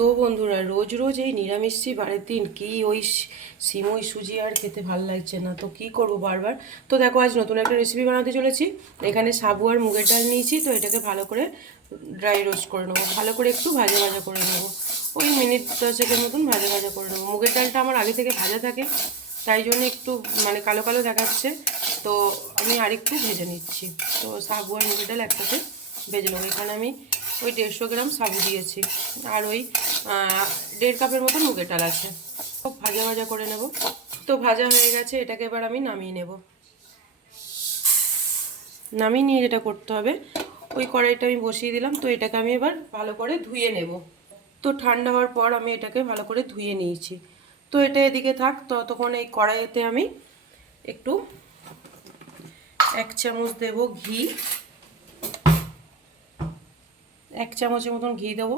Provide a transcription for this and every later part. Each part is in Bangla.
তো বন্ধুরা, রোজ রোজ এই নিরামিষই বারের দিন। কি ওই সিমই সুজি আর খেতে ভালো লাগছে না? তো কি করব বারবার? তো দেখো, আজ নতুন একটা রেসিপি বানাতে চলেছি। এখানে সাবু আর মুগের ডাল নিয়েছি, তো এটাকে ভালো করে ড্রাই রোস্ট করে নেব। ভালো করে একটু ভাজা ভাজা করে নেব। ওই মিনিট দশেকের মতন ভাজা ভাজা করে নেব। মুগের ডালটা আমার আগে থেকে ভাজা থাকে, তাই জন্য একটু মানে কালো কালো দেখাচ্ছে। তো আমি আরেকটু ভেজে নিচ্ছি। তো সাবু আর মুগের ডাল একসাথে ভেজে নেব। এখানে আমি ওই দেড়শো গ্রাম সাবু দিয়েছি। আর ওই দেড় কাপের মতো মুগের ডাল আছে। খুব ভাজা ভাজা করে নেব। তো ভাজা হয়ে গেছে, এটাকে এবার আমি নামিয়ে নেব। নামিয়ে নিয়ে যেটা করতে হবে, ওই কড়াইটা আমি বসিয়ে দিলাম, তো এটাকে আমি এবার ভালো করে ধুয়ে নেব। তো ঠান্ডা হওয়ার পর আমি এটাকে ভালো করে ধুয়ে নিয়েছি। তো এটা এদিকে থাক, ততক্ষণ এই কড়াইতে আমি একটু এক চামচ দেব ঘি। এক চামচের মতন ঘি দেবো।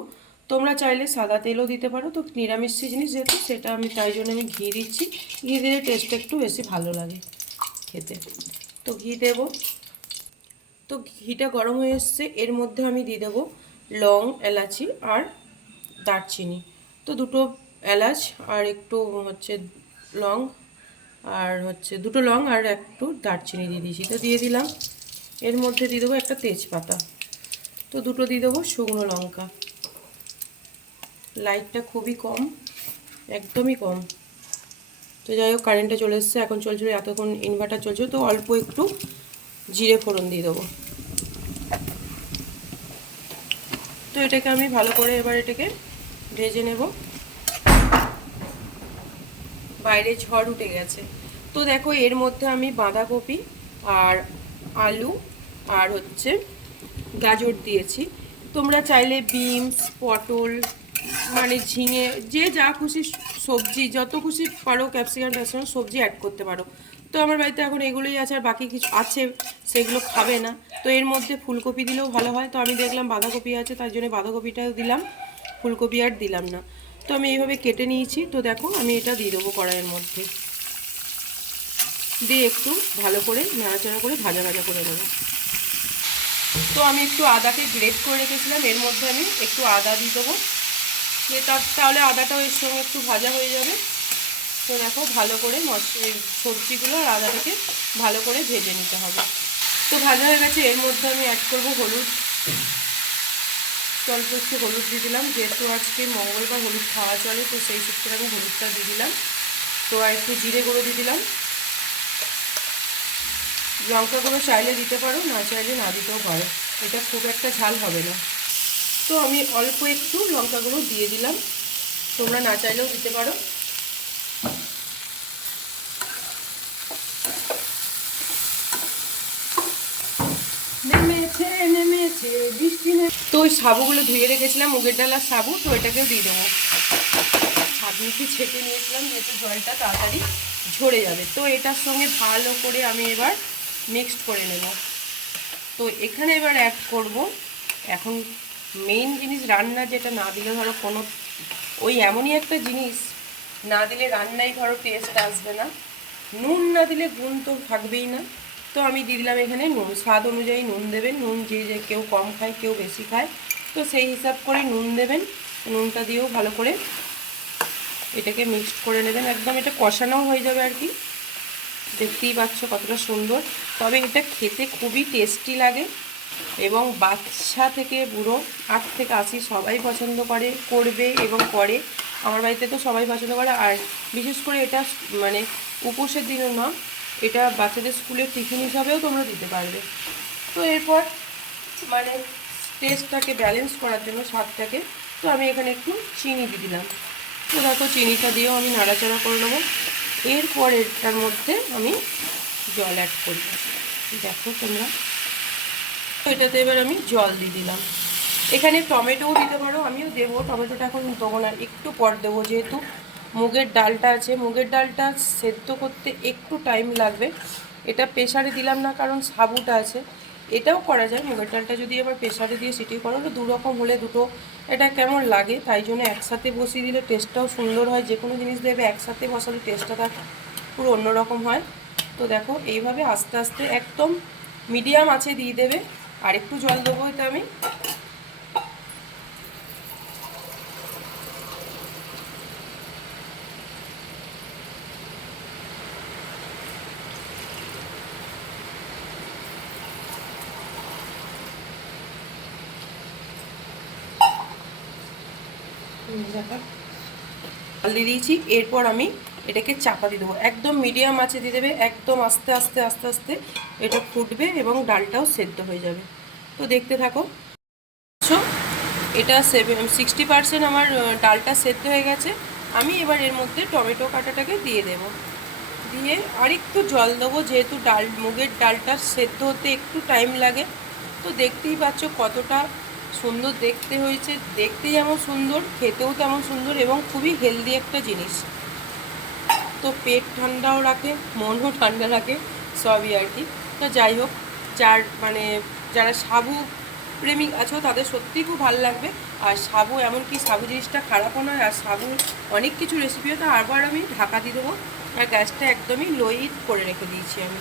তোমরা চাইলে সাদা তেলও দিতে পারো। তো নিরামিষ জিনিস যেহেতু, সেটা আমি তাই জন্য আমি ঘি দিচ্ছি। ঘি দিলে টেস্টটা একটু বেশি ভালো লাগে খেতে। তো ঘি দেব। তো ঘিটা গরম হয়ে এসছে। এর মধ্যে আমি দিয়ে দেবো লং, এলাচি আর দারচিনি। তো দুটো এলাচ আর একটু হচ্ছে লং আর হচ্ছে দুটো লং আর একটু দারচিনি দিয়ে দিয়েছি। তো দিয়ে দিলাম। এর মধ্যে দিয়ে দেবো একটা তেজপাতা। তো দুটো দিয়ে দেবো শুকনো লঙ্কা। লাইটটা খুবই কম, একদমই কম। তো যাই হোক কারেন্টটা চলে এসছে, এখন চলছিল এতক্ষণ ইনভার্টার চলছিল, তো অল্প একটু জিরে ফোড়ন দিয়ে দেবো। তো এটাকে আমি ভালো করে এবার এটাকে ভেজে নেব। বাইরে ঝড় উঠে গেছে। তো দেখো, এর মধ্যে আমি বাঁধাকপি আর আলু আর হচ্ছে গাজর দিয়েছি। তোমরা চাইলে বিনস, পটল মানে ঝিঙে, যে যা খুশি সবজি, যত খুশি পারো ক্যাপসিকাম ট্যাপসিকাম সবজি অ্যাড করতে পারো। তো আমার বাড়িতে এখন এগুলোই আছে, আর বাকি কিছু আছে, সেগুলো খাবে না। তো এর মধ্যে ফুলকপি দিলেও ভালো হয়। তো আমি দেখলাম বাঁধাকপি আছে, তার জন্য বাঁধাকপিটাও দিলাম, ফুলকপি আর দিলাম না। তো আমি এইভাবে কেটে নিয়েছি। তো দেখো, আমি এটা দিয়ে দেবো কড়াইয়ের মধ্যে। দিয়ে একটু ভালো করে নাড়াচাড়া করে ভাজা ভাজা করে নেব। তো আমি একটু আদাকে গ্রেট করে রেখেছিলাম, এর মধ্যে আমি একটু আদা দিয়ে দেবো। তার, তাহলে আদাটাও এর সঙ্গে একটু ভাজা হয়ে যাবে। তো দেখো, ভালো করে সবজিগুলো আর আদাটাকে ভালো করে ভেজে নিতে হবে। তো ভাজা হয়ে গেছে, এর মধ্যে আমি অ্যাড করব হলুদ। অল্প একটু হলুদ দিয়ে দিলাম। যেহেতু আজকে মঙ্গলবার হলুদ খাওয়া চলে, তো সেই সূত্রে আমি হলুদটা দিয়ে দিলাম। তো আর একটু জিরে গুঁড়ো দিয়ে দিলাম। লঙ্কা গুঁড়ো চাইলে দিতে পারো, না চাইলে না দিতেও পারো। এটা খুব একটা ঝাল হবে না। তো আমি অল্প একটু লঙ্কা গুঁড়ো দিয়ে দিলাম। তোমরা না চাইলেও দিতে পারো। নেমেছে নেমেছে, বৃষ্টি তো ওই সাবুগুলো ধুয়ে রেখেছিলাম, মুগের ডাল আর সাবু, তো এটাকেও দিয়ে দেবো। ছাঁকনিতে ছেঁকে নিয়েছিলাম, যেহেতু জলটা তাড়াতাড়ি ঝরে যাবে। তো এটার সঙ্গে ভালো করে আমি এবার মিক্সড করে নেব। তো এখানে এবার অ্যাড করব। এখন মেইন জিনিস রান্না যেটা না দিলে ধরো কোনো, ওই এমনই একটা জিনিস না দিলে রান্নায় ধরো টেস্ট আসবে না। নুন না দিলে গুণ তো থাকবেই না। তো আমি দিয়ে দিলাম এখানে নুন। স্বাদ অনুযায়ী নুন দেবেন। নুন যে যে কেউ কম খায়, কেউ বেশি খায়। তো সেই হিসাব করে নুন দেবেন। নুনটা দিয়েও ভালো করে এটাকে মিক্সড করে নেবেন। একদম এটা কষানোও হয়ে যাবে আর কি। দেখতেই পাচ্ছ কতটা সুন্দর। তবে এটা খেতে খুবই টেস্টি লাগে এবং বাচ্চা থেকে বুড়ো আট থেকে আশি সবাই পছন্দ করে, করবে এবং করে। আমার বাড়িতে তো সবাই পছন্দ করে। আর বিশেষ করে এটা মানে উপোসের দিনও না, এটা বাচ্চাদের স্কুলের টিফিন হিসাবেও তোমরা দিতে পারবে। তো এরপর মানে টেস্টটাকে ব্যালেন্স করার জন্য স্বাদটাকে, তো আমি এখানে একটু চিনি দিয়ে দিলাম। তো দেখো চিনিটা দিয়েও আমি নাড়াচাড়া করে নেব। এরপর এটার মধ্যে আমি জল অ্যাড করব। দেখো তোমরা। এটাতে এবার আমি জল দিয়ে দিলাম। এখানে টমেটোও দিতে পারো, আমিও দেবো। টমেটোটা এখন দেবো না, একটু পর দেবো যেহেতু। মুগের ডালটা আছে। মুগের ডালটা সেদ্ধ করতে একটু টাইম লাগবে। এটা প্রেশারে দিলাম না, কারণ সাবুটা আছে। এটাও করা যায় মুগের ডালটা যদি আবার প্রেশারে দিয়ে সিটি করো তো দুরকম হলে দুটো এটা কেমন লাগে? তাই জন্য একসাথে বসিয়ে দিলে টেস্টটাও সুন্দর হয় যে কোনো জিনিস দেবে একসাথে বসালে টেস্টটা তার পুরো অন্যরকম হয়। তো দেখো, এইভাবে আস্তে আস্তে একদম মিডিয়াম আছে দিয়ে দেবে আর একটু জল দেবো এটা আমি। জল দিয়ে দিয়েছি। এরপর আমি এটাকে চাপা দিয়ে দেবো। একদম মিডিয়াম আঁচে দিয়ে দেবে। একদম আস্তে আস্তে আস্তে আস্তে এটা ফুটবে এবং ডালটাও সেদ্ধ হয়ে যাবে। তো দেখতে থাকো। এটা সেভেন সিক্সটি পার্সেন্ট আমার ডালটা সেদ্ধ হয়ে গেছে। আমি এবার এর মধ্যে টমেটো কাটাটাকে দিয়ে দেব। দিয়ে আরেকটু জল দেবো, যেহেতু ডাল, মুগের ডালটা সেদ্ধ হতে একটু টাইম লাগে। তো দেখতেই পাচ্ছ কতটা সুন্দর দেখতে হয়েছে। দেখতে যেমন সুন্দর, খেতেও তেমন সুন্দর এবং খুবই হেলদি একটা জিনিস। তো পেট ঠান্ডাও রাখে, মনও ঠান্ডা রাখে, সবই আর কি। তো যাই হোক, যার মানে যারা সাবু প্রেমিক আছো, তাদের সত্যিই খুব ভালো লাগবে। আর সাবু এমনকি সাবু জিনিসটা খারাপও নয়, আর সাবু অনেক কিছু রেসিপিও তো আবার আমি ঢাকা দিয়ে দেবো। আর গ্যাসটা একদমই লোই করে রেখে দিয়েছি আমি।